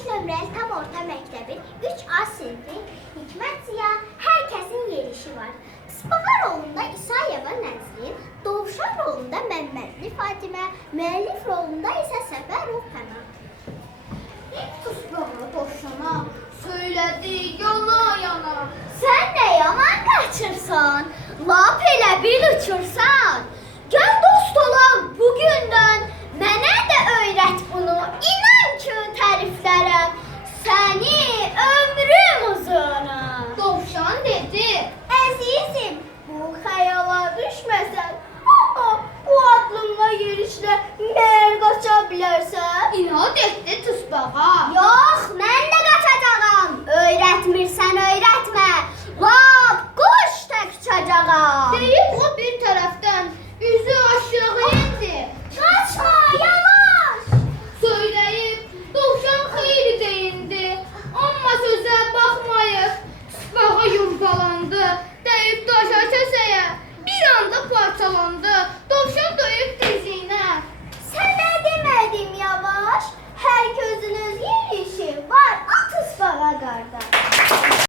5 nömrəli tam orta məktəbin 3A sinfi Hikmət Ziya hər kəsin yerişi var. Tısbağa rolunda İsayeva Nəzrin, Dovşan rolunda Məmmədli Fatimə, müəllif rolunda isə Səfərov Pənah. Tısbağa Dovşana söylədi yana yana. Sən nə yaman qaçırsan, lap elə bil uçursan. Gəl dost olaq bugündən, mənə də öyrət bunu, inan ki təriflərəm səni ömrüm uzunu. Dovşan dedi. Əzizim, bu xəyala düşməsən, amma bu adlımla yerişlə məyər qaça bilərsən? İnad etdi tısbağa. Yox, mən də qaçacağam. Öyrətmirsən, öyrətmə. Lap quş tək uçacağam. Deyib o bir tərəfdən üzü aşağı indi. Qaçma, yavaş. Söyləyib dovşan xeyli deyindi. Amma sözə baxmayıb tısbağa yumbalandı. Deyib daşa kəsəyə bir anda parçalandı.